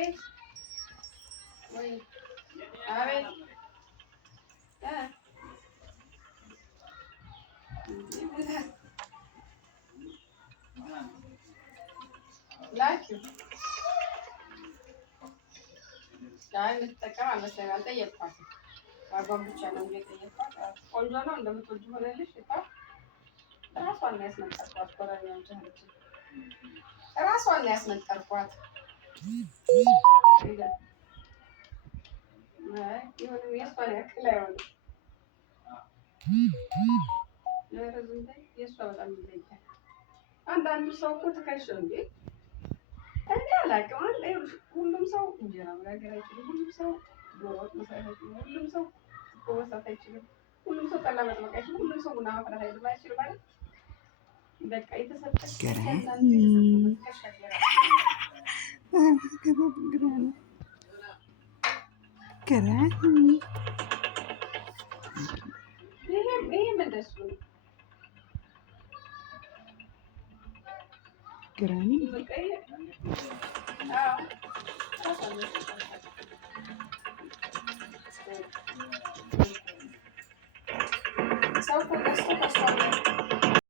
አቤት ወይ አቤት ላኪው እንድትጠቀም አልመሰለኝም። አልጠየቅኳትም። ዋጋውን ብቻ ነው የጠየቅኳት። ቆንጆ ነው እንደምትወጂ ሆነልሽ። እራሷን ነው ያስመጠርኳት። ኮረሪያውን ቻለችን እራሷን ነው ያስመጠርኳት። ይሁንም የእሷን ያክል አይሆንም። የእሷ በጣም ይለያል። አንዳንዱ ሰው እኮ ትከሻው እንዴ እኔ አላውቅም። ሁሉም ሰው እንጀራ መጋገር አይችልም። ሁሉም ሰው ዶሮ ወጥ መስራት አይችልም። ሁሉም ሰው እኮ መስራት አይችልም። ሁሉም ሰው ጠላ መጥመቅ አይችልም። ሁሉም ሰው ቡና ማፍላት አይችልም ማለት በቃ የተሰጠሽ ይሄም እንደሱ ነው። ግራኒ